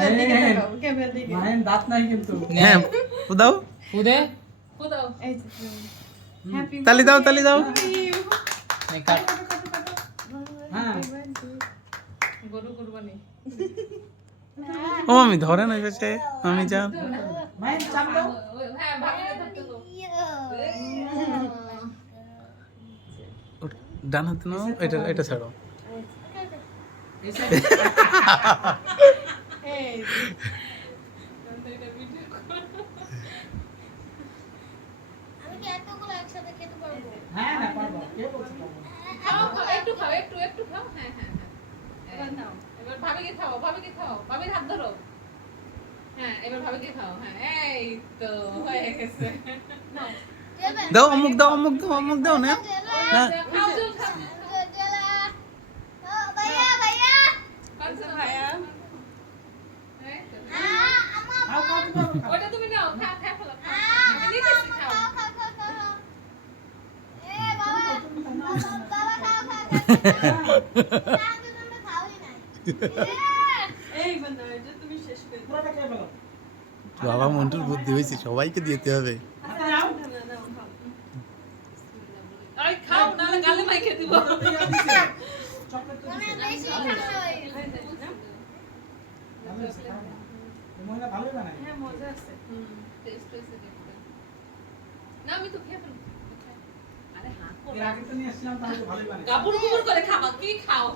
ক্যামেরার দিকে তাকাও, ক্যামেরার দিকে। মায়ের দাঁত নাই কিন্তু। হ্যাঁ উদাও উদে কোথাও এই যে, হ্যাপি তালি দাও তালি দাও এই কাট হ্যাঁ। গরু কুরবানি ও আমি ধরে না বেশে আমি যান মায়ের চাপ দাও। হ্যাঁ ভাবি ধরতে তো ডান হাতে নাও এটা এটা ছাড়ো এই সাইডে। এই এটা ভিডিও আমি কি এতগুলো একসাথে খেতে পারবো? হ্যাঁ না পারবো। কে বলছে পারবো না? খাও খাও একটু খাও একটু খাও হ্যাঁ হ্যাঁ হ্যাঁ এবার নাও। এবার ভাবিকে খাও ভাবির হাত ধরো হ্যাঁ এবার ভাবিকে খাও হ্যাঁ এই তো হয়ে গেছে নাও। দেবে? দাও অমুক দাও অমুক দাও না না খাও জল খাও জলা। ও ভাইয়া ভাইয়া। আচ্ছা ভাইয়া। এই তো। আমা খাও খাও তুমি খাও। ওটা তুমি নাও খা খা ফেলো আমি নিতেছি খাও খাও। এ বাবা বাবা খাও না তুমি খাওই নাই। এই বন্ধু, এটা তুমি শেষ করে দাও। পুরোটা খেয়ে ফেলো। বাবা মন্টুর বুদ্ধি হয়েছে সবাইকে দিতে হবে আচ্ছা, নাও, নাও, খাও। আই খাও নালে গালে মাইকে দিব চকলেট তো দিছে। চকলেট তো আমি দিছে। বেশি খাই। এই যে, নাও। ভালো হয়েছে, খাও না। এই মহিলা ভালোই বানায়। হ্যাঁ, মজা আছে। টেস্ট হয়েছে দেখতে না আমি তো খেয়ে ফেলবো আরে হাত এর আগে তো নিয়ে আসছিলাম, তাহলে তো ভালোই বানায়। কাপড় কুপুর করে খাবা কি খাও